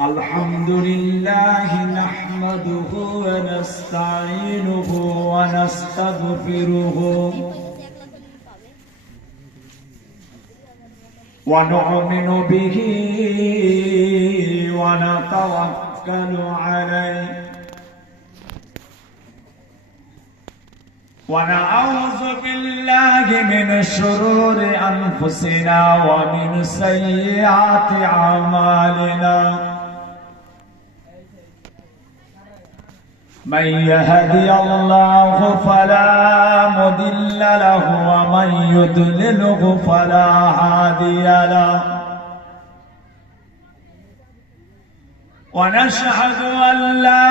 الحمدلله نحمده ونستعينه ونستغفره ونؤمن به ونتوكل عليه ونعوذ بالله من شرور أنفسنا ومن سيئات أعمالنا من يهدي الله فلا مضل له ومن يضلله فلا هادي له ونشهد أن لا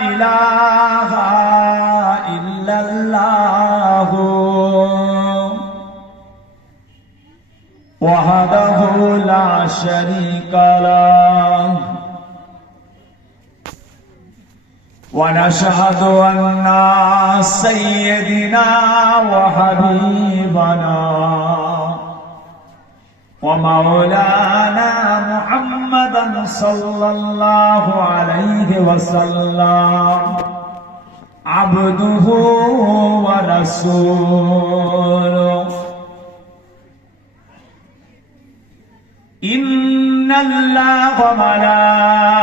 إله إلا الله وحده لا شريك له ونشهد أن سيدنا وحبيبنا ومولانا محمدا صلى الله عليه وسلم عبده ورسوله إن الله وملائكته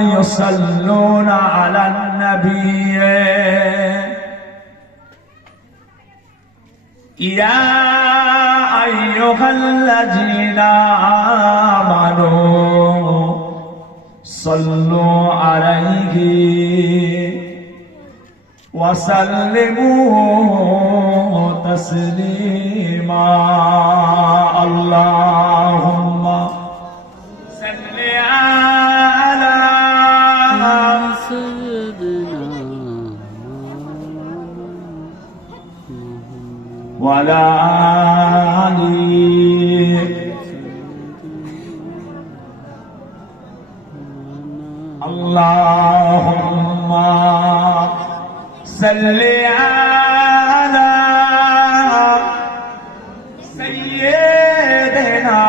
يصلون على النبي يا أيها الذين آمنوا صلوا عليه وسلموا تسليما اللهم صل على سيدنا وعلى آله اللهم صل على سيدنا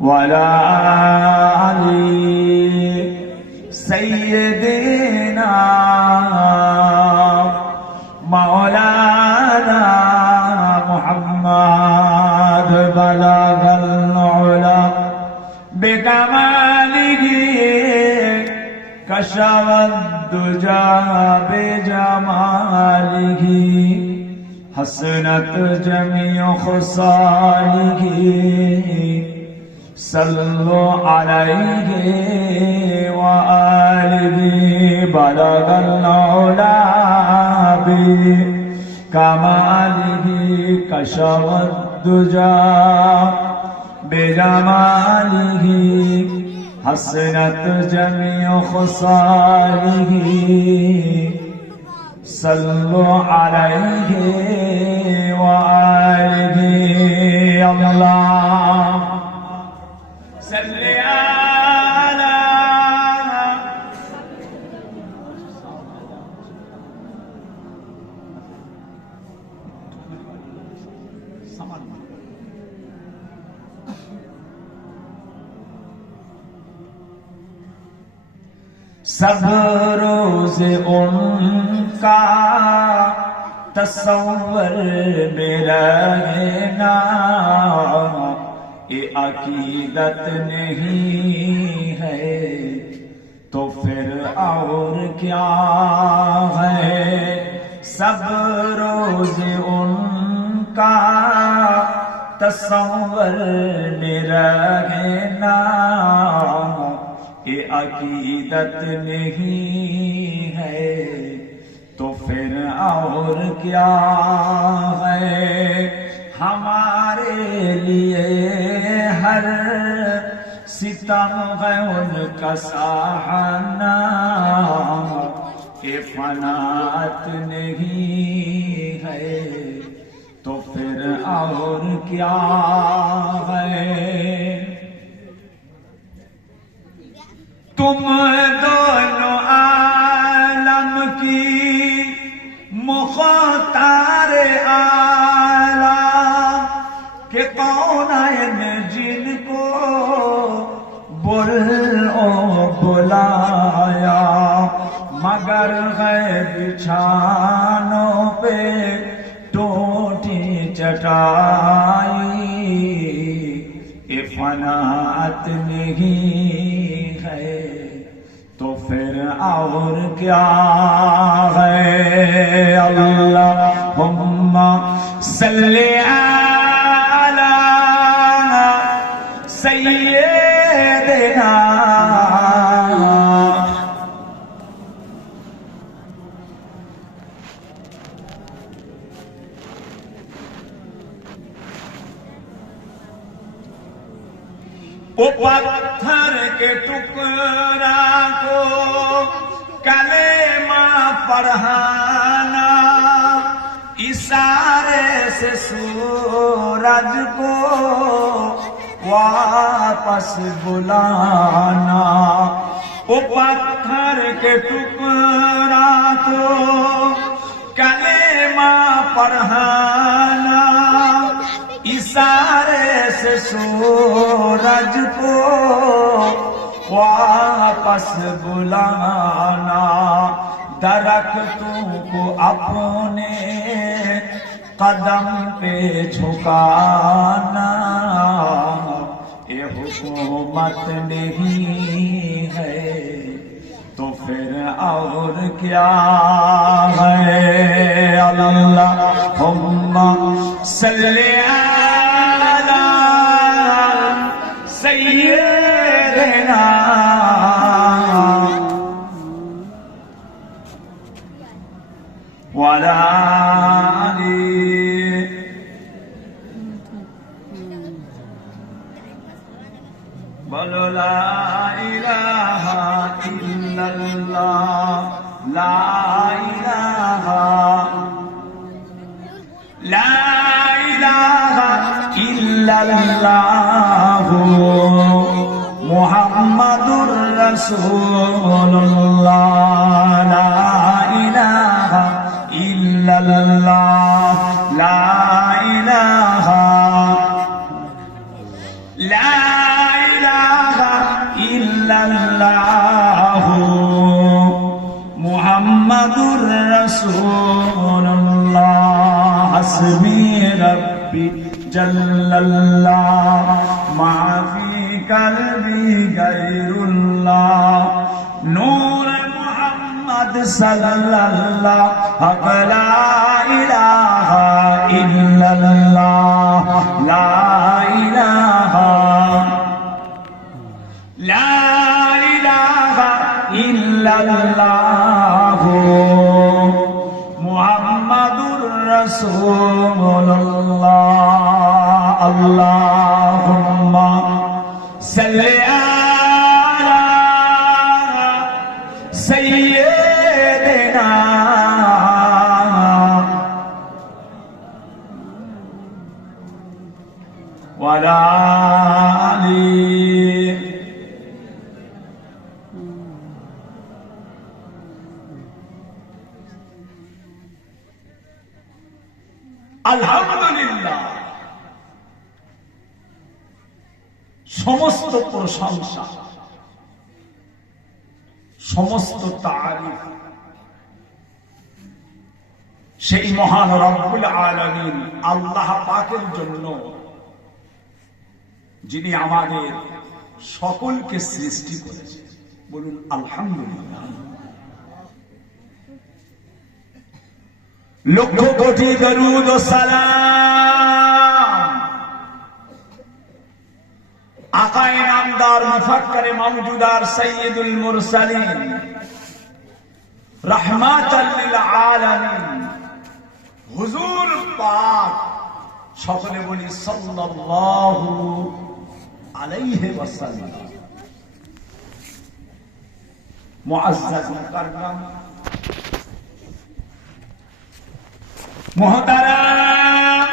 وعلى آل سيدنا مولانا محمد بلغ العلا بكماله كشف الدجى بجماله حسنت جميع خصاله صلوا عليه وآله بلغ العلا بكماله كشف الدجى بجماله حسنت جميع خصاله صلوا عليه وآله الله صل على सब रोज उनका तस्वर में रहना ये अकीदत नहीं है तो फिर और क्या है सब रोज उनका तस्वर में रहना ये अकीदत नहीं है तो फिर और क्या है हमारे लिए हर सितम है उनका सहाना ये फनात नहीं है तो फिर और क्या है तुम दोनों आलम की मुख्तार आला के कौनाइन जिनको बुलाया, मगर गैब बिछानों पे टूटी चटाई, ये फनात नहीं है तो फिर और क्या है। अल्लाहुम्मा सल्ली अला सय्यिदिना वो पत्थर के टुकड़ा को कलेमा पढ़ाना, इशारे से सूरज को वापस बुलाना। वो पत्थर के टुकड़ा को कलेमा पढ़ाना, इशारे से सूरज को वापस बुलाना। दरख्तों को अपने कदम पे झुकाना, ये हुकूमत नहीं है तो फिर और क्या है। अल्लाहुम्मा सल्ली अला सय्यिदिना वला बोलो ला इलाहा इल्लल्लाह, ला इलाहा इल्लल्लाह मुहम्मदुर रसूलुल्लाह, ला इलाहा इल्लल्लाह, ला इलाहा इल्लल्लाह मुहम्मदुर रसूलुल्लाह। हस्बी रब्बी जल्लल्लाह मा फी कल्बी गैरुल्लाह, नूर मुहम्मद सल्लल्लाह ला इलाहा इल्लल्लाह, ला इलाहा इल्लल्लाह मुहम्मदुर रसूलुल्लाह। अल्लाहुम्मा सल्ली अला सय्यिदिना वला আলহামদুলিল্লাহ। সমস্ত প্রশংসা, সমস্ত তারিফ সেই মহান রব্বুল আলামিন আল্লাহ পাকের জন্য, যিনি আমাদের সকলকে সৃষ্টি করেছেন। বলুন আলহামদুলিল্লাহ। লক্ষ কোটি দরুদ ও সালাম আকায়ে নামদার মুফাক্কিরে মাওজুদার সাইয়্যিদুল মুরসালিন রাহমাতাল লিল আলামিন হুজুর পাক, সকলে বলি সাল্লাল্লাহু আলাইহি ওয়াসাল্লাম। মুআজ্জাজ মুকাররাম মুহতারাম,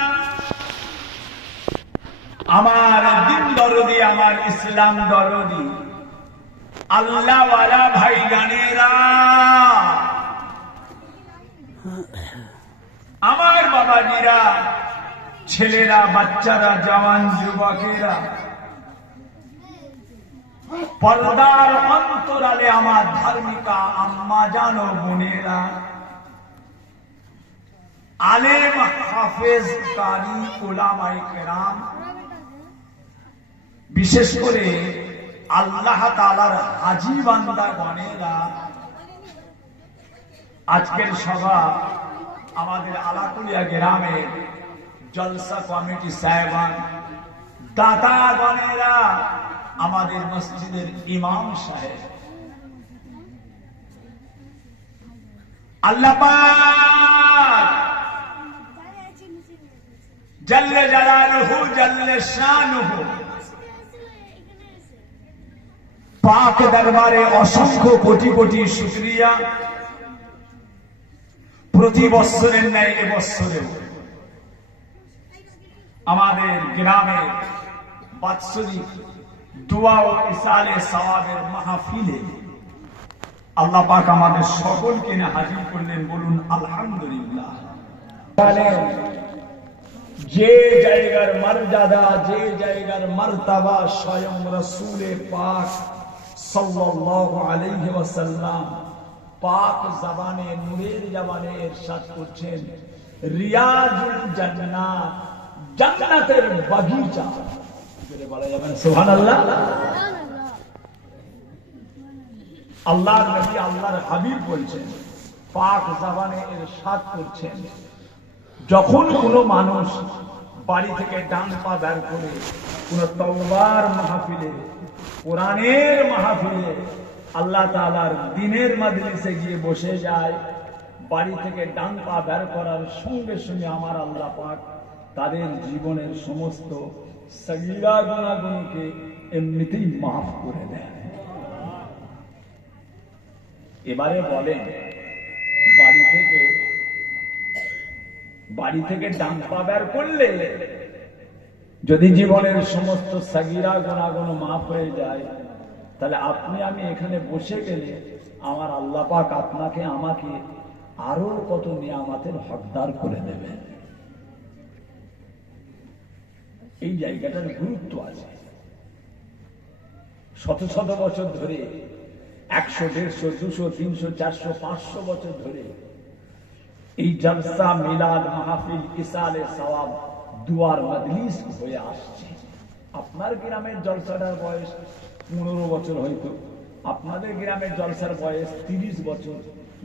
আমার দিন দরদি, আমার ইসলাম দরদি আল্লাহওয়ালা ভাইজানেরা, আমার বাবাজিরা, ছেলেরা, বাচ্চারা, জওয়ান যুবকেরা, পর্দার অন্তরালে আমার ধার্মিকা আম্মা জানো বোনেরা, আলেম হাফেজ কারি উলামায়ে কেরাম, বিশেষ করে আল্লাহ তাআলার হাজী বান্দাগণেরা, আজকের সভা আমাদের আলাকুলিয়া গ্রামের জলসা কমিটি সাহেবান, দাতাগণেরা, আমাদের মসজিদের ইমাম সাহেব, আল্লাহ পাক জাল্লে জালালুহু জাল্লে শানুহু পাক দরবারে অসংখ্য কোটি কোটি শুকরিয়া। প্রতি বছরের ন্যায় এবছরেও আমাদের গ্রামে বাৎসরিক দোয়া ও ইসালে সওয়াবের মাহফিলে আল্লাহ পাক আমাদের সকলকে নিয়ে হাজির করলেন। বলুন আলহামদুলিল্লাহ। যে জায়গার মর্যাদা, যে জায়গার মারতাবা স্বয়ং রাসূলে পাক সাল্লাল্লাহু আলাইহি ওয়াসাল্লাম পাক জবানে নূরের জবানে ইরশাদ করছেন, রিয়াজুল জান্নাত, জান্নাতের বাগিচা। বলা যাবে না সুবহানাল্লাহ? আল্লাহর নবী, আল্লাহর হাবিব বলছেন, পাক জবানে ইরশাদ করছেন, যখন কোনো মানুষ বাড়ি থেকে ডান পা বের করে কোন তওবার মাহফিলে, কোরআনের মাহফিলে, আল্লাহ তাআলার দ্বীনের মজলিসে গিয়ে বসে যায়, বাড়ি থেকে ডান পা বের করার সঙ্গে সঙ্গে আমার আল্লাহ পাক তাদের জীবনের সমস্ত সগীরা গুনাহগুলোকে এমনিতেই মাফ করে দেন। এবারে বলেন, বাড়ি থেকে ডান পা বের করলে যদি জীবনের সমস্ত সগীরা গুনাহগুলো মাফ হয়ে যায়, তাহলে আপনি আমি এখানে বসে গেলে আমার আল্লাহ পাক আপনাকে আমাকে আরো কত নিয়ামতের হকদার করে দেবেন। এই জায়গাটার গুরুত্ব আছে। শত শত বছর ধরে, 100, 150, 200, 300, 400, 500 বছর ধরে এই জলসা, মিলাদ, মাহফিল, ইসালে সওয়াব, দুয়ার মজলিস হয়ে আসছে। আপনার গ্রামের জলসাটার বয়স 15 বছর, হয়তো আপনাদের গ্রামের জলসার বয়স 30 বছর,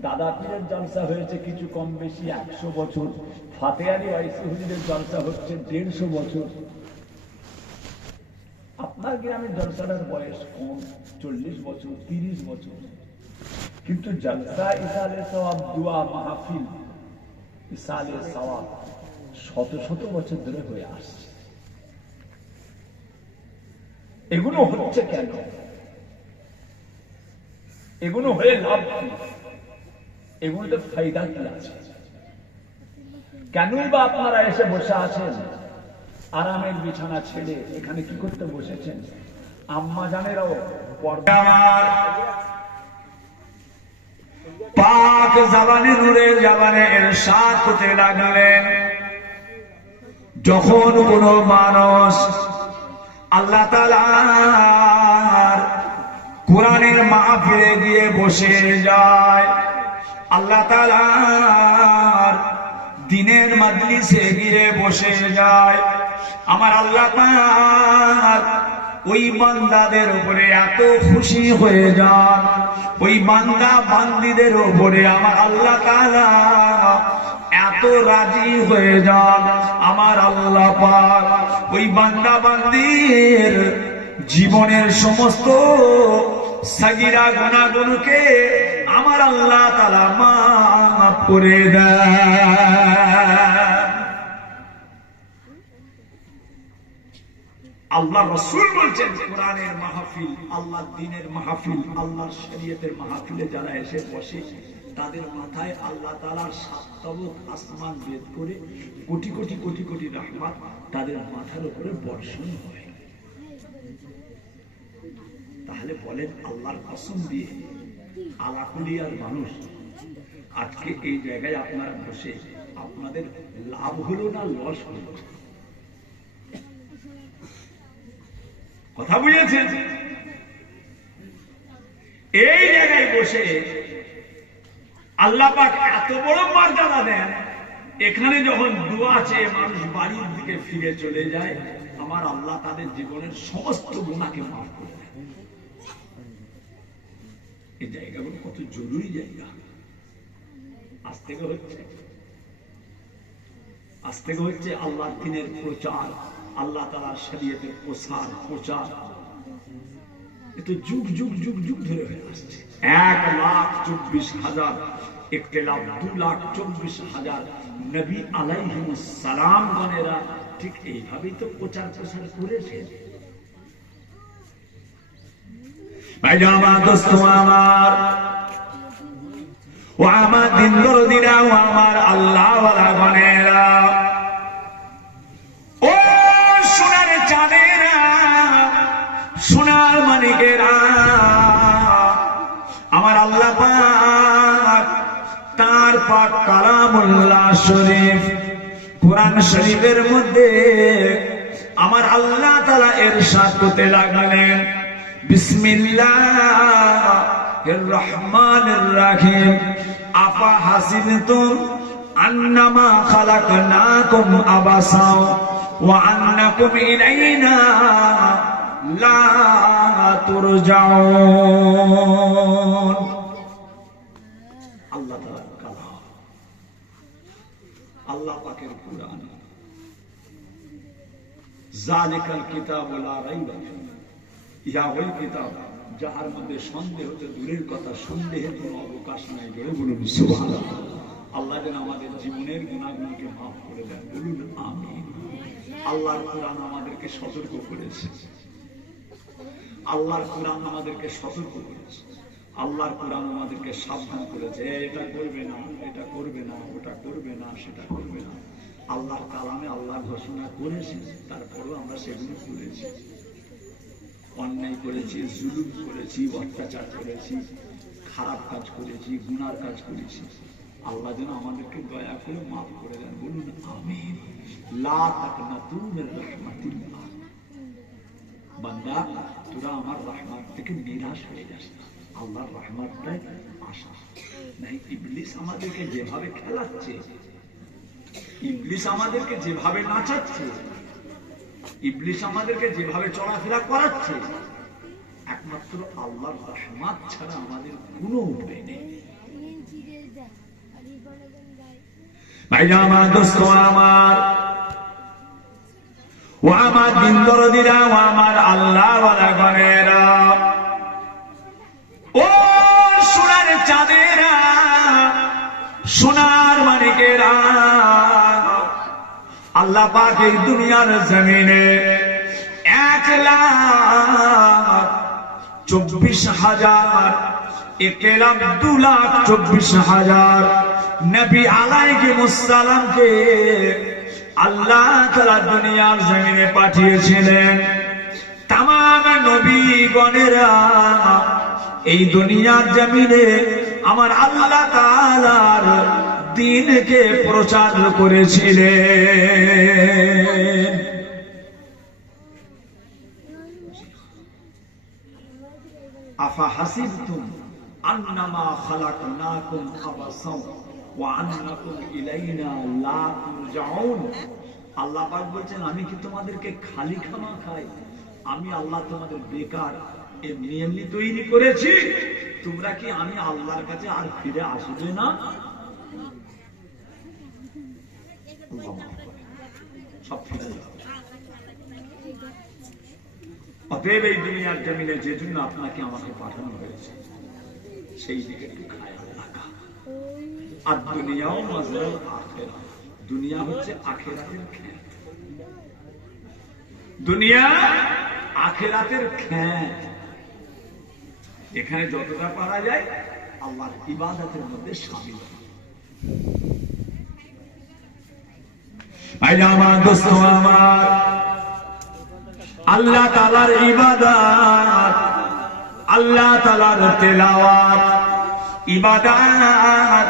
দাদা পীরের জলসা হয়েছে কিছু কম বেশি 100 বছর, ফাতেহারি ওয়াইসি হুজুরের জলসা হচ্ছে 150 বছর। আপনার গ্রামের জলসাটার বয়স কম, 40 বছর, 30 বছর, কিন্তু জলসা, ইসালে সওয়াব, দুয়া, মাহফিল, ইসালে সওয়াব শত শত বছর ধরে হয়ে আসছে। এগুলো হচ্ছে কেন? এগুলো হয়ে লাভ কি? এগুলোতে ফায়দা কি আছে? কেনই বা আপনারা এসে বসে আছেন? আরামের বিছানা ছেড়ে এখানে কি করতে বসেছেন? আম্মা জানেরাও পর্দা পাক জবানে নূরের জবানে ইরশাদ করতে লাগলেন, যখন কোন মানুষ আল্লাহ তাআলার কোরআনের মাহফিলে গিয়ে বসে যায়, আল্লাহ তাআলার দ্বীনের মজলিসে গিয়ে বসে যায়, আমার আল্লাহ পাক ওই বান্দাদের উপরে এত খুশি হয়ে যান, ওই বান্দা বান্দীদের উপরে আমার আল্লাহ তাআলা এত রাজি হয়ে যান, আমার আল্লাহ পাক ওই বান্দা বান্দীর জীবনের সমস্ত সগীরা গুনাহগুলোকে আমার আল্লাহ তাআলা মাফ করে দেন। আল্লাহ রাসূল বলছেন, কোরআনের মাহফিল, আল্লাহর দ্বীনের মাহফিল, আল্লাহর শরীয়তের মাহফিলে যারা এসে বসে, তাদের মাথায় আল্লাহ তাআলার 7 তবক আসমান ভেদ করে কোটি কোটি কোটি কোটি রহমত তাদের মাথার উপরে বর্ষণ হয়। তাহলে বলেন আল্লাহর কসম দিয়ে আলাকুলিয়ার মানুষ আজকে এই জায়গায় আপনারা বসে আপনাদের লাভ হলো না লস হলো? কথা বুঝেছেন? এই জায়গায় বসে আল্লাহ পাক এত বড় মর্যাদা দেন, এখানে যখন দোয়া চেয়ে মানুষ বাড়ির দিকে ফিরে চলে যায়, আমার আল্লাহ তাদের জীবনের সমস্ত গুনাহকে মাফ করে দেন। এই জায়গাগুলো কত জরুরি জায়গা। আজ থেকে হচ্ছে আল্লাহর দ্বীনের প্রচার, আল্লাহ তাআলার শরীয়তের প্রচার। এত যুগ যুগ যুগ যুগ ধরে হয়ে আসছে। 1,24,000 ইখতিলাফ, 2,24,000 নবী আলাইহিস সালাম গণেরা ঠিক এইভাবেই তো প্রচার করেছে। ভাইজান আমার, দোস্ত আমার, ও আমার দিন দরদিরা, ও আমার আল্লাহ ওয়ালা গণেরা, ও সোনার চাঁদেরা, সোনার মানিকেরা, আমার আল্লাহ পাক তার পাক কালামুল্লাহ শরীফ কোরআন শরীফের মধ্যে আমার আল্লাহ তাআলা ইরশাদ করতে লাগলেন, বিসমিল্লাহির রহমানির রহিম, আফা হাসিবতুম আন্নামা খালাকনাকুম আবাসা ওয়া আন্নাকুম ইলাইনা লা তুরজাউন। আল্লাহ তাআলার কালাম, আল্লাহ পাকের কুরআন, যালিকাল কিতাবু লা রাইবা ফীহি, ইহা ওই কিতাব যাহার মধ্যে সন্দেহ তো দূরের কথা, সন্দেহের কোনো অবকাশ নাই। বলুন সুবহানাল্লাহ। আল্লাহ যেন আমাদের জীবনের গুনাহগুলোকে মাফ করে দেন, বলুন আমিন। আল্লাহর কোরআন আমাদেরকে সতর্ক করেছে, আল্লাহর কোরআন আমাদেরকে সতর্ক করেছে, আল্লাহর কোরআন আমাদেরকে সাবধান করেছে, এটা করবে না, এটা করবে না, ওটা করবে না, সেটা করবে না। আল্লাহর কালামে আল্লাহ ঘোষণা করেছে, তারপরেও আমরা সেগুলো করেছি, অন্যায় করেছি, জুলুম করেছি, অত্যাচার করেছি, খারাপ কাজ করেছি, গুনার কাজ করেছি। আল্লাহ যেন আমাদেরকে দয়া করে মাফ করে দেন, বলুন আমিন। লা তাকনাতু মির রাহমাতিল্লাহ। বান্দা, তোরা আমার রহমত থেকে নিরাশ হয়ে যাস না, আল্লাহর রহমতটাই আশা নাই। ইবলিস আমাদেরকে যেভাবে খেলাচ্ছে, ইবলিস আমাদেরকে যেভাবে নাচাচ্ছে, ইবলিস আমাদেরকে যেভাবে চলাফেরা করাচ্ছে, একমাত্র আল্লাহর রহমত ছাড়া আমাদের কোনো উপায় নেই। ভাইরা আমার, দোস্ত আমার, ও আমার দিন দরদিরা, ও আমার আল্লাহ ওয়ালা গণেরা, ও সোনার চাঁদেরা, সোনার মানিকেরা, আল্লাহ পাক এই দুনিয়ার জমিনে 1,24,000 ইখতিলাফ, 2,24,000 নবী আলাইহিস সালামকে আল্লাহ তাআলা দুনিয়ার জমিনে পাঠিয়েছিলেন। তামাম নবীগণেরা এই দুনিয়ার জমিনে আমার আল্লাহ তাআলার দ্বীনকে প্রচার করেছিলেন। আফা হাসিবতুম আন্নামা খালাকনাকুম আবাসা ওয়া আন্নাকুম ইলাইনা লা তুরজাউন। আল্লাহ পাক বলছেন, আমি কি তোমাদেরকে খালি খামা খাই? আমি আল্লাহ তোমাদের বেকার এমনি এমনি তৈরি করেছি? তোমরা কি আমি আল্লাহর কাছে আর ফিরে আসবে না? সব ফিরে যাবে। অতএব এই দুনিয়ার জমিনে যে জন্য আপনাকে আমাকে পাঠানো হয়েছে, সেই দিকে একটু খেয়াল রাখা। আর দুনিয়াও মাজরাল আখিরাত, দুনিয়া হচ্ছে আখিরাতের খেত, দুনিয়া আখিরাতের খেত। এখানে যতটা পারা যায় আল্লাহর ইবাদতের মধ্যে শামিল। আমার দোস্ত আমার, আল্লাহ তাআলার ইবাদত আল্লাহ তাআলার তেলাওয়াত, ইবাদত,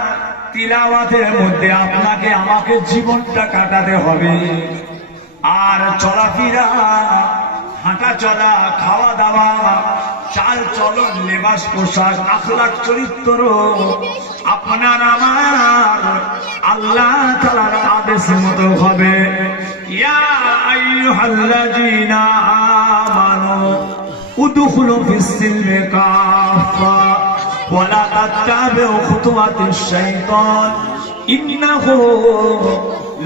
তিলাওয়াতের মধ্যে আপনাকে আমাকে জীবনটা কাটাতে হবে। আর চলাফেরা, হাঁটা চলা, খাওয়া দাওয়া, চাল চলন, লেবাস পোশাক, আখলাক, চরিত্র আপনার আমার আল্লাহ তাআলার আদেশ মতো হবে। ইয়া আইয়ুহাল্লাযীনা আমানু উদখুলু ফিস-সিলমি কাফা ওয়া লা তাত্তাবিউ খুতুওয়াতিশ শাইতান ইন্নাহু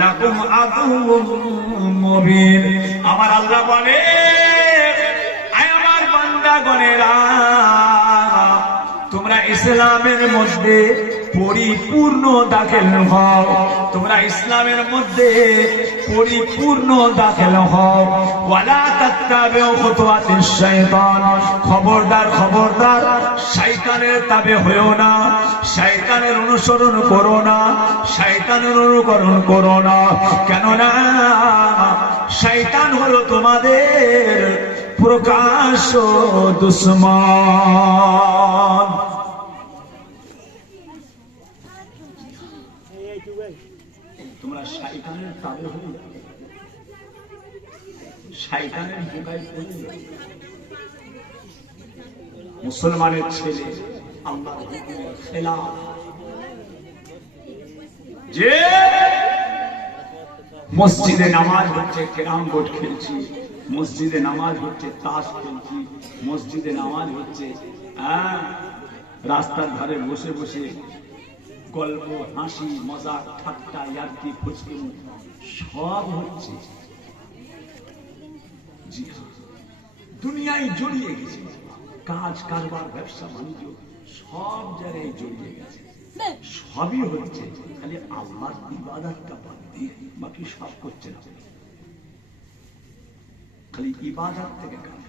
লাকুম আদুউম মুবিন। আমার আল্লাহ বলে, আয় আমার বান্দাগণেরা, তোমরা ইসলামের মধ্যে পরিপূর্ণ দাখিল হও, তোমরা ইসলামের মধ্যে পরিপূর্ণ দাখিল হও। ওয়ালা তাত্তাবিউ খুতুওয়াতিশ শাইতান, খবরদার খবরদার শয়তানের তাবে হইও না, শয়তানের অনুসরণ করো না, শয়তানের অনুকরণ করো না। কেননা শয়তান হলো তোমাদের প্রকাশ্য দুশমন। তোমরা শয়তানের তাবে হয়ে যাবে, শয়তানের বোকায় পড়ে যাবে। মুসলমানের ছেলে আল্লাহর হুকুমের খেলাফ, যে মসজিদে নামাজ হচ্ছে ক্যারাম বোর্ড খেলছি, মসজিদে নামাজ হচ্ছে তাস খেলছি, মসজিদে নামাজ হচ্ছে রাস্তার ধারে বসে বসে গল্প, হাসি, মজাক, ঠাট্টা, ইয়ার্কি, ফুচকি সব হচ্ছে। জি হ্যাঁ, দুনিয়ায় জড়িয়ে গেছে, কাজ কারবার, ব্যবসা বাণিজ্য সব জায়গায় জড়িয়ে গেছে, সবই হচ্ছে, খালি আল্লাহর ইবাদতটা বাদ দিয়ে বাকি সব করছে না। খালি ইবাদত থেকে কাজ।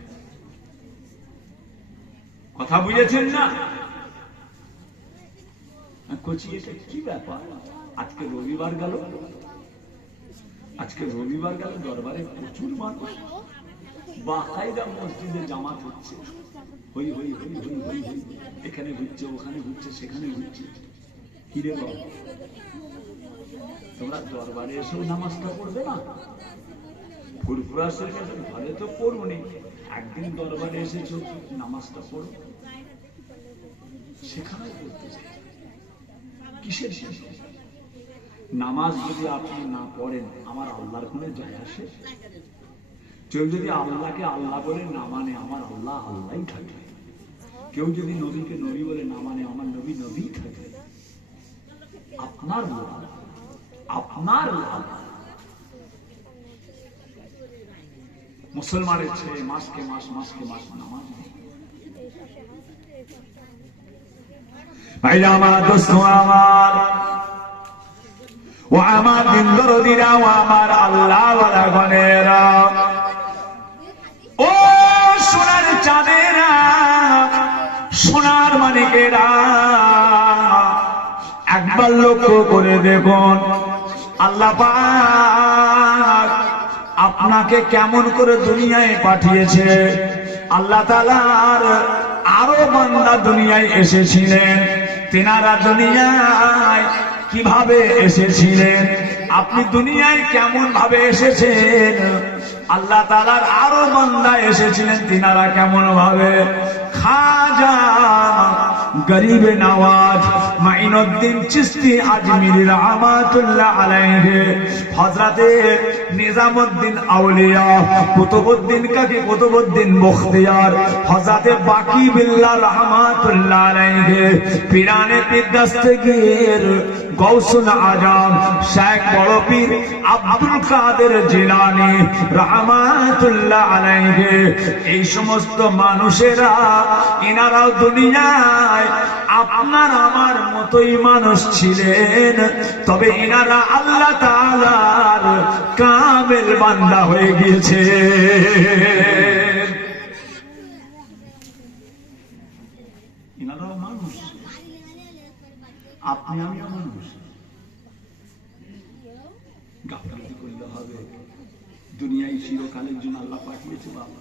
কথা বুঝেছেন না? কোচি, এটা কি ব্যাপার? আজকে রবিবার গেল, আজকে রবিবার গেল, দরবারে প্রচুর মানুষ, বাকায়দা মসজিদে জামাত হচ্ছে, হই হই হই হই হই হই, এখানে ঘুরছে, ওখানে ঘুরছে, সেখানে ঘুরছে। কিরে বাবা, তোমরা দরবারে এসেও নামাজটা পড়বে না? ফুরফুরাসের কাছে ঘরে তো পড়বো নি, একদিন দরবারে এসেছো, নামাজটা পড়ো, সেখানে পড়তে চাই। কিসের শেষ? নামাজ যদি আপনি না পড়েন, আমার আল্লাহর কোনে যায় আসে? কেউ যদি আল্লাহকে আল্লাহ বলে না মানে, আমার আল্লাহ আল্লাহই থাকে। কেউ যদি নবীকে নবী বলে না মানে, আমার নবী নবী থাকে। আপনার লাভ, আপনার লাভ। মুসলমানের ছেলে মাসকে মাস, মাসকে মাস নামাজ নেই। ভাইরা আমার, দোস্ত আমার, ও আমার দিন দরদিরা, ও আমার আল্লাহ ওয়ালা গণেরা, ও সোনার চাঁদেরা, সোনার মানিকেরা, একবার লক্ষ্য করে দেখুন আল্লাহ পাক আপনাকে কেমন করে দুনিয়ায় পাঠিয়েছে। আল্লাহ তাআলার আরো বান্দা দুনিয়ায় এসেছিলেন, তেনারা দুনিয়ায় কিভাবে এসেছিলেন, আপনি দুনিয়ায় কেমন ভাবে এসেছেন। আল্লাহ তাআলার আরো বান্দা এসেছিলেন, তিনারা কেমন ভাবে। খাজা গরিবে নওয়াজ মাইনুদ্দিন চিশতি আজমিরি রাহমাতুল্লাহ আলাইহি, হযরতে নিজামউদ্দিন আউলিয়া কুতুবউদ্দিন কাকি কুতুবউদ্দিন মুখতিয়ার, হযরতে বাকি বিল্লাহ রাহমাতুল্লাহ আলাইহি, পীরানে পীর দস্তগীর গৌসুল আজম শেখ বড় পীর আব্দুল কাদের জিলানী রাহমাতুল্লাহ আলাইহি, এই সমস্ত মানুষেরা ইনারাও দুনিয়ায় আপনার আমার মতোই মানুষ ছিলেন, তবে ইনারা আল্লাহ তাআলার কামেল বান্দা হয়ে গিয়েছে। ইনারাও মানুষ, আপনি আমিও মানুষ। গাফিলতি করলে হবে? দুনিয়ায় চিরকালের জন্য আল্লাহ পাঠিয়েছে বাবা।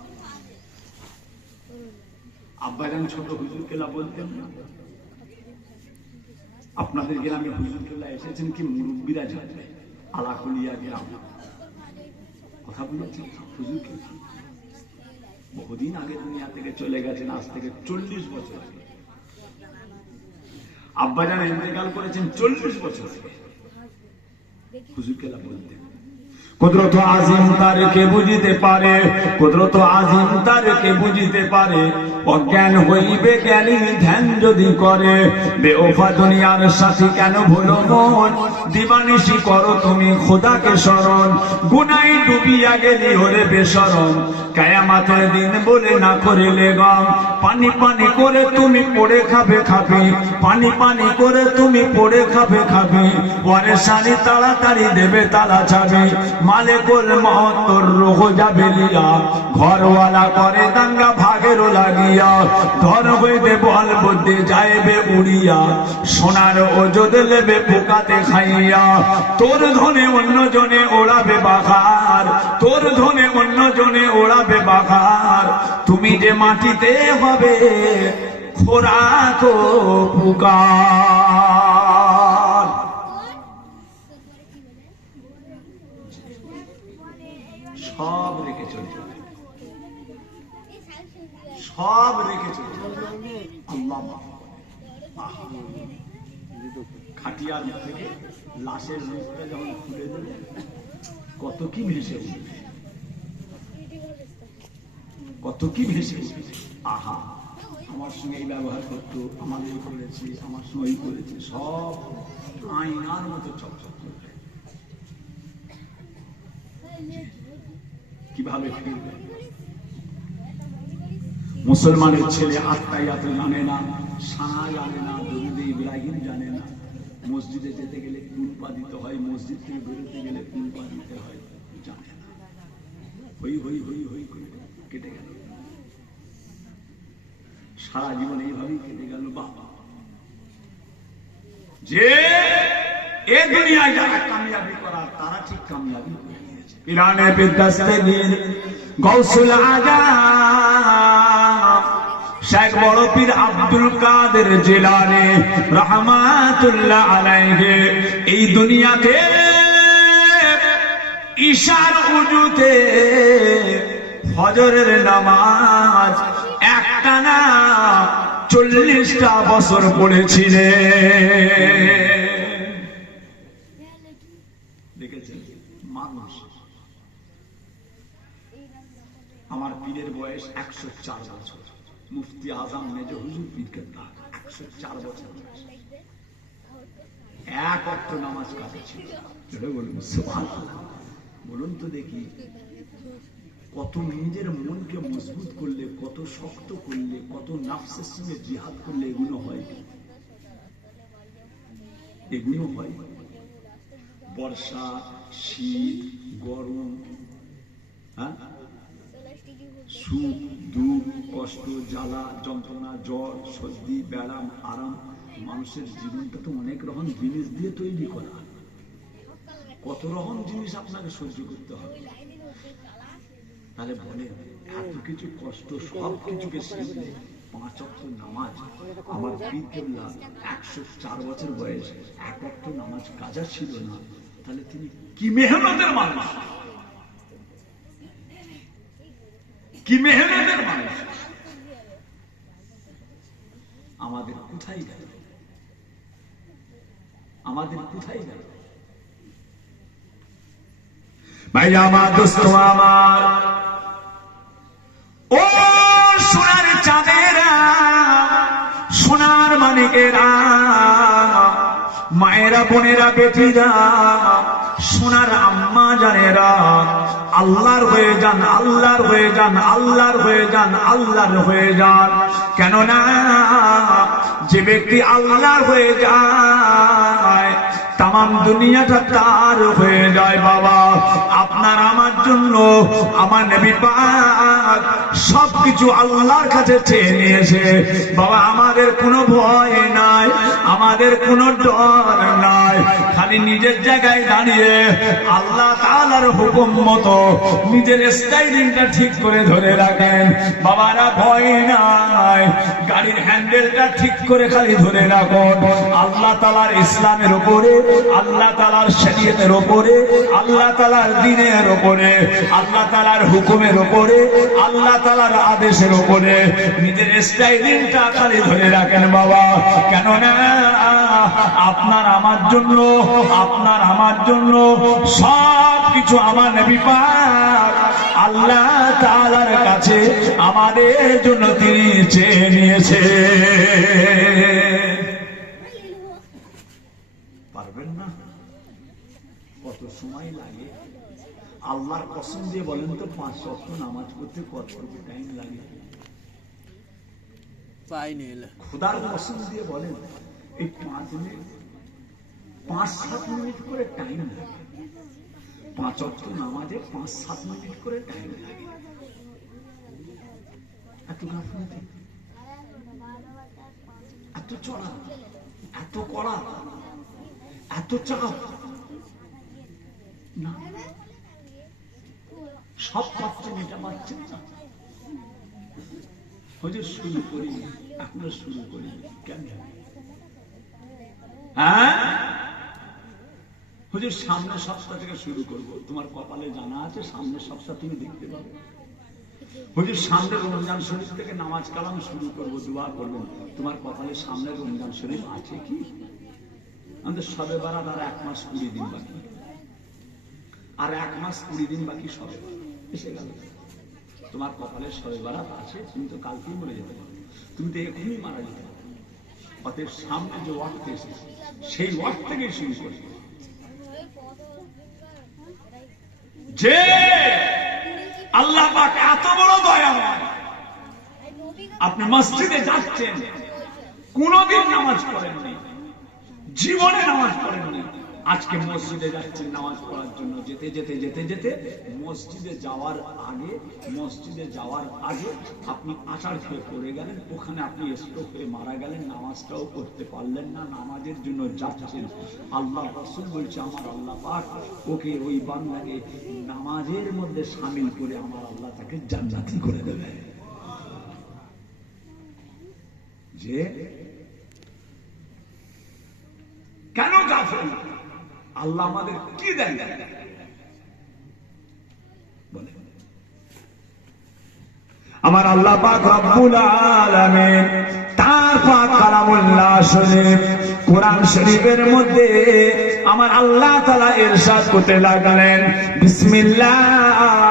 আব্বাজান ছোট হুজুর কেল্লা বলতেন না? আপনাদের গ্রামে হুজুর কেল্লা এসেছেন কি মুরব্বীরা জানবে? আলাকুলিয়া গ্রাম কথা বলেছেন হুজুর কেল্লা বহুদিন আগে দুনিয়া থেকে চলে গেছেন, আজ থেকে 40 বছর আগে। আব্বাজান ইন্তেকাল করেছেন 40 বছর আগে। হুজুর কেল্লা বলতেন কুদরত আজিম তার কে বুঝিতে পারে, কুদরত আজিম তার কে বুঝিতে পারে, অজ্ঞান হইবে জ্ঞানী ধ্যান যদি করে। বেওফা দুনিয়ার সাথী কেন ভুলো মন, দিবানিশি করো তুমি খোদাকে স্মরণ। গুনাই ডুবিয়া গেলি হরে বেশরম, কিয়ামতের দিন বলে না করিলে গম। পানি পানি করে তুমি পড়ে খাবে খাবে, পানি পানি করে তুমি পড়ে খাবে খাবে। ওরে সারি তাড়াতাড়ি দেবে তালা চাবি, মালিকুল মওত তোর রোহ যাবে লিয়া। ঘরওয়ালা করে দাঙ্গা ভাগের লাগিয়া, ধর হইতে বল বুদ্ধি যাইবে উড়িয়া। সোনার ওজোদ লেবে পোকাতে খাইয়া, তোর ধনে অন্য জনে ওড়াবে বাখার, তোর ধনে অন্য জনে ওড়াবে বাখার। তুমি যে মাটিতে হবে খোরাক পুকার। সব রেখে চলে যাবে, সব রেখে চলে যাবে। আল্লাহ খাটিয়ার থেকে লাশের মুখটা যখন খুলে দেবে কত কি ভেসে উঠবে, কত কি ভেসে উঠবে। আহা আমার সঙ্গে এই ব্যবহার করতো, আমাদের করেছি, আমার সঙ্গে করেছে, সব আয়নার মতো চকচক করবে। কিভাবে ফিরবে? মুসলমানের ছেলে আত্মায়াত জানে না, সানা জানে না, দরুদে ইব্রাহিম জানে না। মসজিদে যেতে গেলে কোন পা দিতে হয়, মসজিদ থেকে বেরোতে গেলে কোন পা দিতে হয় জানে না। হই হই হই হই করে কেটে গেল, সারা জীবন এইভাবেই কেটে গেল। বাবা যে এ দুনিয়ায় যারা কামিয়াবি করার তারা ঠিক কামিয়াবি করে নিয়েছে। ইরানে বিদ্যাস্তেগীর গৌসুল আজম শেখ বড় পীর আব্দুল কাদের জিলানী রাহমাতুল্লাহ আলাইহি এই দুনিয়াতে ঈশার উজুতে ফজরের নামাজ একটানা 40টা বছর পড়েছিলেন। দেখেছেন মানুষ। আমার পীরের বয়স 104 বছর, মুফতি আজম মেজর হুজুর পীর কেবলা 104 বছর বয়স, এক ওয়াক্ত নামাজ কাজে ছিল। বলুন সুবহানাল্লাহ। বলুন তো দেখি কত নিজের মনকে মজবুত করলে, কত শক্ত করলে, কত নাফসের সঙ্গে জিহাদ করলে এগুলো হয়, এগুলো হয়। বর্ষা, শীত, গরম, হ্যাঁ, সুখ, দুঃখ, কষ্ট, জ্বালা, যন্ত্রণা, জ্বর, সর্দি, ব্যায়াম, আরাম। মানুষের জীবনটা তো অনেক রকম জিনিস দিয়ে তৈরি করা, কত রকম জিনিস আপনাকে সহ্য করতে হবে। তাহলে বলেন এত কিছু কষ্ট সব কিছুকে শিখলে 5 ওয়াক্ত নামাজ। আমার পীর কেবলা 104 বছর বয়স, 1 ওয়াক্ত নামাজ কাজা ছিল না, তাহলে তিনি কি মেহনতের মানুষ, কি মেহনতের মানুষ। আমাদের কোথায় গেল, আমাদের কোথায় গেল? ভাই আমার, দোস্ত আমার, ও সোনার চাঁদেরা, সোনার মানিকেরা, মায়েরা, বোনেরা, বেটিরা, সোনার আম্মা জানেরা, আল্লাহর হয়ে যান, আল্লাহর হয়ে যান, আল্লাহর হয়ে যান, আল্লাহর হয়ে যান। কেননা যে ব্যক্তি আল্লাহর হয়ে যায় তাম তামাম দুনিয়াটা তার হয়ে যায় বাবা। আপনার আমার জন্য আমার নবী পাক সবকিছু আল্লাহর কাছে চেয়ে নিয়েছে বাবা। আমাদের কোনো ভয় নাই, আমাদের কোনো ডর নাই, খালি নিজের জায়গায় দাঁড়িয়ে আল্লাহ তাআলার হুকুম মতো নিজের স্টাইরিংটা ঠিক করে ধরে রাখেন বাবারা। ভয় নাই, গাড়ির হ্যান্ডেলটা ঠিক করে খালি ধরে রাখুন। আল্লাহ তাআলার ইসলামের উপরে, আল্লাহ তাআলার শরীয়তের উপরে, আল্লাহ তাআলার দ্বীনের উপরে, আল্লাহ তাআলার হুকুমের উপরে, আল্লাহ তাআলার আদেশের উপরে নিজের স্টাইরিংটা খালি ধরে রাখেন বাবা। কেননা আপনার আমার জন্য, আপনার আমার জন্য সব কিছু আমার নবী পাক আল্লাহ তাআলার কাছে আমাদের জন্য তিনি চেয়ে নিয়েছে। পারবেন না? কত সময় লাগে? আল্লাহর কসম দিয়ে বলেন তো 5 ওয়াক্ত নামাজ পড়তে কত টাইম লাগে? খোদার কসম দিয়ে বলেন এই 5 মিনিট 5-7 মিনিট করে টাইম লাগে। 5 ওয়াক্ত নামাজে 5-7 মিনিট করে টাইম লাগে। এত গাফলতি, এত চড়া, এত কড়া, এত চাপ না, সব পাচ্ছেন, এটা পাচ্ছেন না। হুজুর শুরু করি, এখনো শুরু করি কেন? হ্যাঁ হুজুর সামনের সপ্তাহ থেকে শুরু করব। তোমার কপালে জানা আছে সামনের সপ্তাহ তুমি দেখতে পাবে। হুজুর সামনের রমজান শরীফ থেকে নামাজ কালাম শুরু করব, দোয়া করবেন। তোমার কপালে সামনের রমজান শরীফ আছে কি? আমাদের সবে বারাত আর 1 মাস 20 দিন বাকি, আর 1 মাস 20 দিন বাকি সবে এসে গেল। তোমার কপালে সবে বারাত আছে, তুমি তো কালকেই মরে যেতে পারো, তুমি তো এখনই মারা যেতে পারো। অতএব সামনে যে ওয়াক্ত এসেছে সেই ওয়াক্ত থেকে শুরু করবে। যে আল্লাহ পাক এত বড় দয়াময়, আপনি মসজিদে যাচ্ছেন, কোনদিন নামাজ পড়েননি, জীবনে নামাজ পড়েননি, আজকে মসজিদে যাচ্ছেন নামাজ পড়ার জন্য। যেতে যেতে যেতে যেতে মসজিদে যাওয়ার আগে আপনি আছাড় খেয়ে পড়ে গেলেন, ওখানে আপনি স্ট্রোক হয়ে মারা গেলেন, নামাজটাও করতে পারলেন না। নামাজের জন্য যাচ্ছেন, আল্লাহ রাসূল বলছে আমার আল্লাহ পাক ওকে, ওই বান্দাকে নামাজের মধ্যে শামিল করে আমার আল্লাহ তাকে জান্নাতি করে দেবে। যে কেন গাফেল? আল্লাহ আমাদের কি দেন বলে? আমার আল্লাহ পাক রব্বুল আলামিন তার পাক কালামুল্লাহ শরীফ কোরআন শরীফের মধ্যে আমার আল্লাহ তাআলা ইরশাদ করতে লাগলেন, বিসমিল্লাহির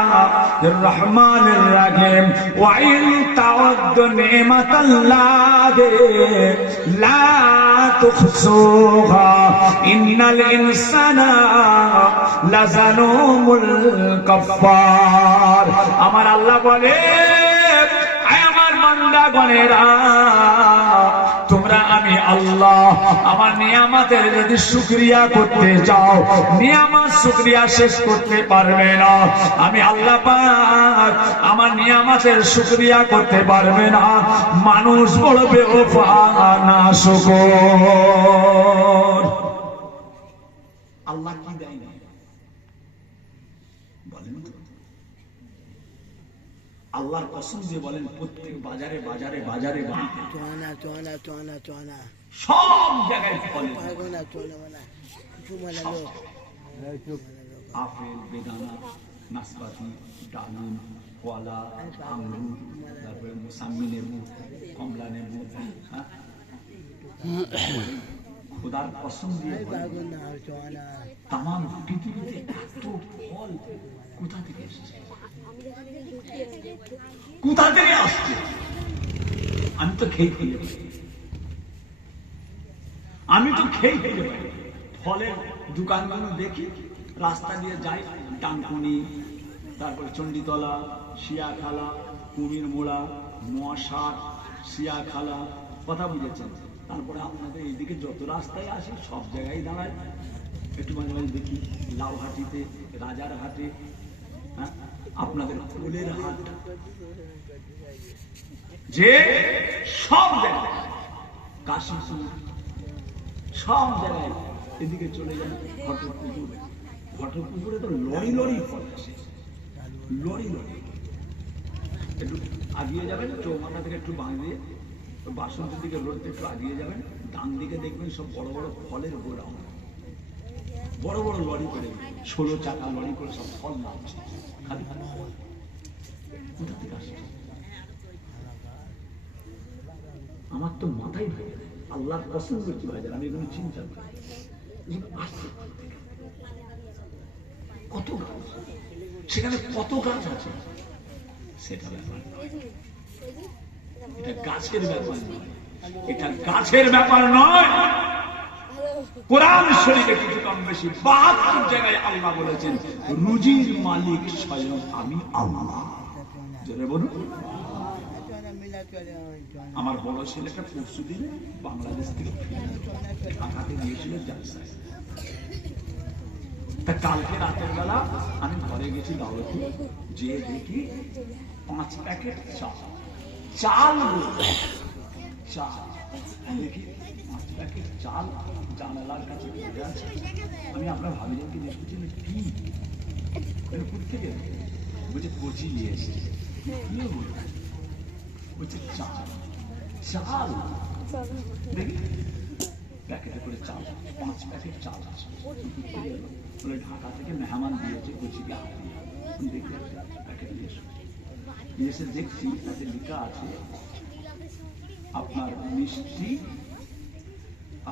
রহমানির রহিম, ওয়া ইন তাউদ্দু নি'মাতাল্লাহি লা তুহসুহা ইন্নাল ইনসানা লাযালুমুল কাফফার। আমার আল্লাহ বলে, আয় আমার বান্দাগণেরা, তোমরা আমি আল্লাহ আমার নিয়ামতের যদি শুকরিয়া করতে যাও, নিয়ামত শুকরিয়া শেষ করতে পারবে না। আমি আল্লাহ পাক আমার নিয়ামতের শুকরিয়া করতে পারবে না। মানুষ বলবে ও নাশুকর। আল্লাহ কি দেয় না বলেন তো? আল্লাহর কসম দিয়ে বলেন, প্রত্যেক বাজারে বাজারে বাজারে সব জায়গায় ফল, আপেল, বেদানা, নাশপাতি, ডালিম, কলা, আঙ্গুর, তারপরে মোসাম্মি লেবু, কমলা লেবু। খোদার কসম দিয়ে তামাম পৃথিবীতে এত ফল কোথা থেকে এসেছে? কোথা থেকে আসছে? আমি তো খেয়ে পাই। ফলের দোকানগুলো দেখি, রাস্তা দিয়ে যাই, ডানকুনি, তারপরে চণ্ডীতলা, শিয়াখালা, কুমির মোড়া, মশার, শিয়াখালা, কথা বুঝেছেন? তারপরে আপনাদের এইদিকে যত রাস্তায় আসি সব জায়গায় দাঁড়ায় একটু মাঝে মাঝে দেখি লাউহাটিতে, রাজার হাটে, হ্যাঁ, আপনাদের ফুলের হাট, যে সব জায়গায়, কাশীপুর, সব জায়গায় এদিকে চলে যান ঘটকপুকুর। ঘটকপুকুরে তো লরি লরি ফল আসে, লরি লরি। একটু আগিয়ে যাবেন, চৌমাথা থেকে একটু বাঁ দিয়ে বাসন্তের দিকে রোডতে একটু আগিয়ে যাবেন, ডান দিকে দেখবেন সব বড় বড় ফলের গোড়া, বড় বড় লরি করে, 16 চাকা লরি করে সব ফল নামছে। খালি কোথা থেকে আসছে? আমার তো মাথায় ভেঙে যায়, আল্লাহর কসম করছি ভাইজান, আমি এগুলো চিন্তা করি আসছে কত গাছ, সেখানে কত গাছ আছে সেটা ব্যাপার, এটা গাছের ব্যাপার নয়, এটা গাছের ব্যাপার নয়। কোরআন শরীফে কিছু কম বেশি 72 জায়গায় আল্লাহ বলেছেন রুজির মালিক স্বয়ং আমি আল্লাহ। জোরে বলুন। আমার বড় ছেলেটা পরশুদিন বাংলাদেশ থেকে ঢাকাতে গিয়েছিল জালসায়। তা কালকে রাতের বেলা আমি ঘরে গেছি দাওয়াতে, যে দেখি 5 প্যাকেট চাল, চাল দেখি 5 প্যাকেট চাল জানালার কাছে পড়ে আছে। আমি আপনার ভাবিজানকে দেখেছিলেন কি থেকে বলছে কচি নিয়ে এসেছে, বলছে চাল, চাল দেখি প্যাকেটে করে চাল, 5 প্যাকেট চাল আছে। বলে ঢাকা থেকে মেহমান দিয়েছে কচিকে হাত দিয়ে, দেখি প্যাকেট নিয়ে এসে দেখছি তাতে লেখা আছে আপনার মিষ্টি,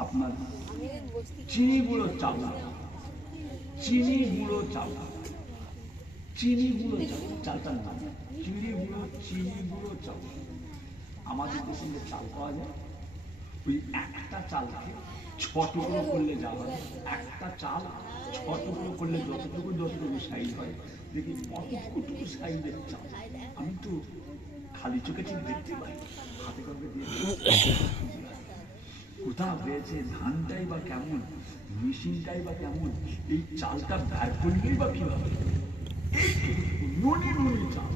আপনার চিনি গুঁড়ো চাল, চিনি গুঁড়ো চাল, চিনি গুঁড়ো চাল, চালটার নাম চিনি গুঁড়ো চাল। আমাদের দেশে যে চাল পাওয়া যায়, ওই একটা চালকে 6 টুকরো করলে যা হয়, একটা চাল 6 টুকরো করলে যতটুকু সাইজ হয়, দেখি কতটুকু সাইজের চাল। আমি তো খালি চোখে ঠিক দেখতে পাই, হাতে করে দিয়ে কোথা পেয়েছে, ধানটাই বা কেমন, মেশিনটাই বা কেমন, এই চালটা বের করলেই বা কিভাবে, নুনি নুনি চাল।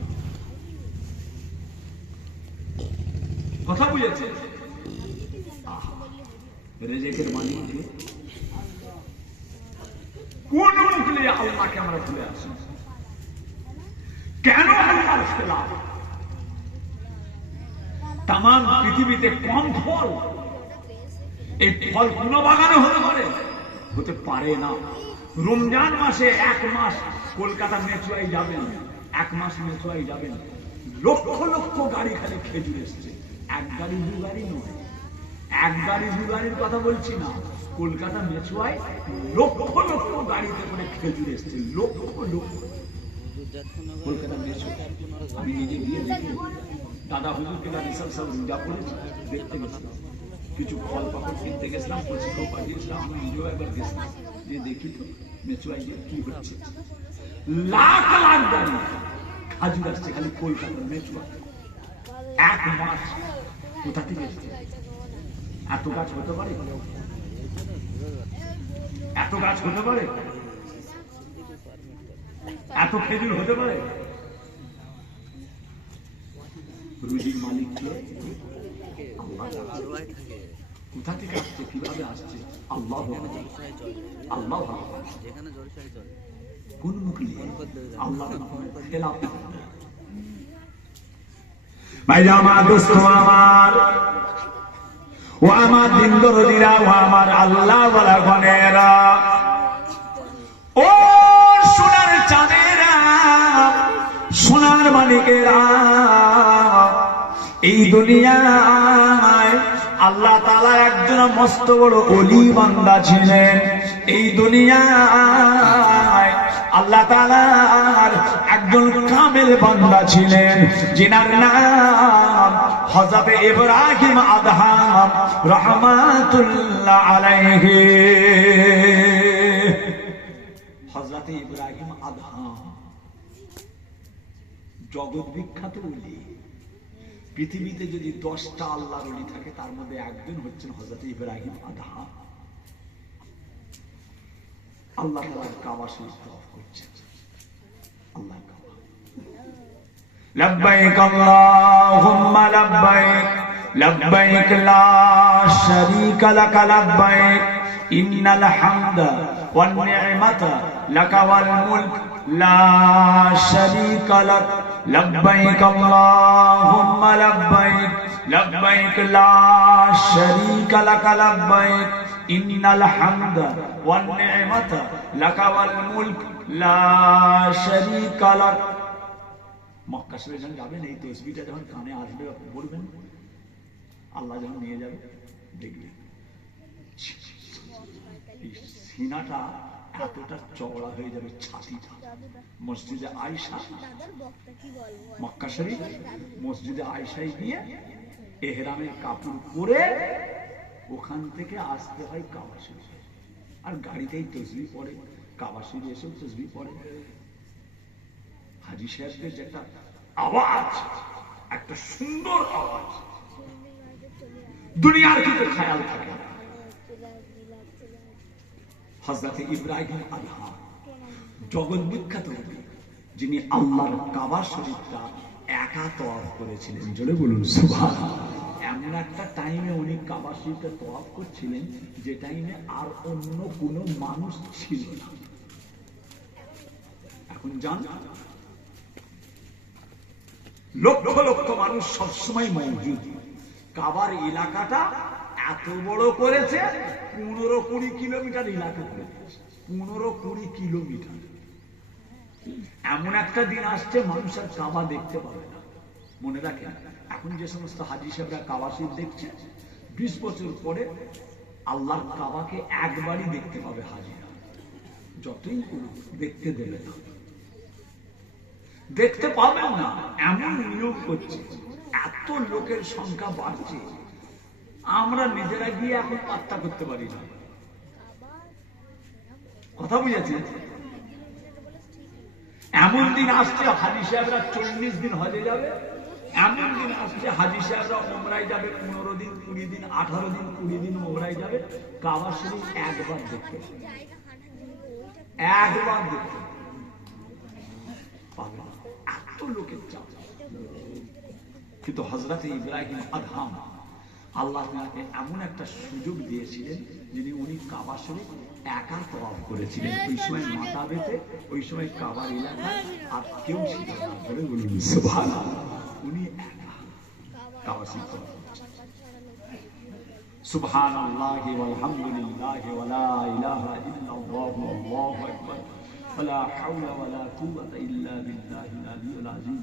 কথা বুঝেছে? রেজেকের মালিককে কোন মুখলে আল্লাহকে আমরা ভুলে আসি? কেন আল্লাহর খেলাফ? তাম পৃথিবীতে কম ফল, এই ফল কোন বাগানে হতে পারে? হতে পারে না। রমজান মাসে 1 মাস কলকাতা মেট্রোয় যাবেন, 1 মাস মেট্রোয় যাবেন, লক্ষ লক্ষ গাড়ি খালি খেজুর এসছে। 1 গাড়ি 2 গাড়ি নয়, 1 গাড়ি 2 গাড়ির কথা বলছি না, কলকাতা মেট্রোয় লক্ষ লক্ষ গাড়িতে করে খেজুর এসছে, লক্ষ লক্ষ। কলকাতা মেট্রো আমি নিজে গিয়ে দেখি, দাদা হুজুরকে গাড়ি সব রোজা করেছি, দেখতে গেছিলাম, কিছু ফল পাকড় কিনতে গেছিলাম, কচিকেও পাঠিয়েছিলাম, আমি নিজেও একবার গেছিলাম, যে দেখি তো মেট্রোয় গিয়ে কি হচ্ছে। লাখ লাখ গাড়ি খাজুর আসছে খালি কলকাতার মেট্রো। 1 মাস কোথা থেকে এসছে? এত গাছ হতে পারে? এত গাছ হতে পারে? এত খেজুর হতে পারে? রুজির মালিক কে? কোথা থেকে আসছে, কিভাবে আসছে? আল্লাহ আল্লাহ। কোন মুখ নিয়ে আল্লাহ খেলাফ? ভাইরা আমার, দোস্ত আমার, ও আমার দিন দরদিরা, ও আমার আল্লাহ ওয়ালা গনেরা, ও সোনার চাঁদেরা, সোনার মালিকেরা, এই দুনিয়ায় আল্লাহ তাআলা একজন মস্ত বড় ওলি বান্দা ছিলেন। এই দুনিয়ায় আল্লাহ তাআলার একজন কামেল বান্দা ছিলেন, যিনার নাম হযরত ইব্রাহিম আদহাম রাহমাতুল্লাহ আলাইহি। হযরত ইব্রাহিম আদহাম জগৎ বিখ্যাত ওলি। পৃথিবীতে যদি 10টা আল্লাহর ওলি থাকে, তার মধ্যে একজন হচ্ছেন হযরত ইব্রাহিম আদহাম। আল্লাহ তাআলার কাবা শরীফ তওয়াফ করছেন। আল্লাহ কাবা লব্বাইক আল্লাহুম্মা লব্বাইক লব্বাইক লা শারীকা লাক লব্বাইক ইন্নাল হামদা ওয়ান নি'মাতা লাকা ওয়াল মুলক লা শারীকা লাক লব্বাইক আল্লাহুম্মা লব্বাইক লব্বাইক লা শারীকা লাক লব্বাইক ইন্নাল হামদা ওয়ান নি'মাতা লাকা ওয়াল মুলক লা শারীকা লাক। মক্কা শরীফে যখন যাবেন এই তাসবিহটা যখন কানে আসবে বলবেন, আল্লাহ যখন নিয়ে যাবে দেখবেন সিনাটা এতটা চওড়া হয়ে যাবে, ছাতিটা। মসজিদে আয়েশা, মক্কা শরীফ মসজিদে আয়েশায় গিয়ে এহরামের কাপড় পরে ওখান থেকে আসতে হয় কাবা শরীফে, আর গাড়িতেই তাসবিহ পড়ে, কাবা শরীফে এসেও তাসবিহ পড়ে। হাজী সাহেবদের যে একটা আওয়াজ, একটা সুন্দর আওয়াজ, দুনিয়ার কিছু খেয়াল থাকে। হযরত ইব্রাহিম আদহাম জগৎ বিখ্যাত নবী, যিনি আল্লাহর কাবা শরীফটা একা তওয়াফ করেছিলেন। জোরে বলুন সুবহানাল্লাহ। এমন একটা টাইমে উনি কাবা শরীফটা তওয়াফ করছিলেন যে টাইমে আর অন্য কোনো মানুষ ছিল না। এখন জান লক্ষ লক্ষ মানুষ সবসময় মৌজুদ। কাবার এলাকাটা এত বড় করেছে, 15-20 কিলোমিটার এলাকা করেছে, 15-20 কিলোমিটার। এমন একটা দিন আসছে মানুষ আর কাবা দেখতে পাবে না। মনে রাখেন, এখন যে সমস্ত হাজী সাহেবরা কাবা শরীফ দেখছে, 20 বছর পরে আল্লাহর কাবাকে একবারই দেখতে পাবে হাজীরা। যতই দেখতে দেবে না, দেখতে পাবেন না, এমন নিয়োগ করছে। এত লোকের সংখ্যা বাড়ছে, আমরা নিজেরা গিয়ে এখন পাত্তা করতে পারি না। কথা বুঝেছি? এমন দিন আসছে হাজী সাহেবরা 40 দিন হজে যাবে, এমন দিন আসছে হাজী সাহেবরা ওমরায় যাবে 15 দিন, 20 দিন, 18 দিন, 20 দিন ওমরায় যাবে। কাবা শরীফ একবার দেখতে, একবার দেখতে পাবে না, এত লোকের চাপ। কিন্তু হযরত ইব্রাহিম আদহাম আল্লাহ তাআলাকে এমন একটা সুযোগ দিয়েছিলেন, যিনি উনি কাবা শরীফ একা তওয়াফ করেছিলেন। ওই সময় মাথা বেঁধে, ওই সময় কাবার এলাকায় আর কেউ ছিল না। বলে বলুন সুবহানাল্লাহ। উনি একা কাবা শরীফ তওয়াফ করেছেন। সুবহানাল্লাহি ওয়াল হামদুলিল্লাহি ওয়া লা ইলাহা ইল্লাল্লাহু আল্লাহু আকবার ওয়া লা হাওলা ওয়া লা কুওয়াতা ইল্লা বিল্লাহিল আলিয়্যিল আযীম।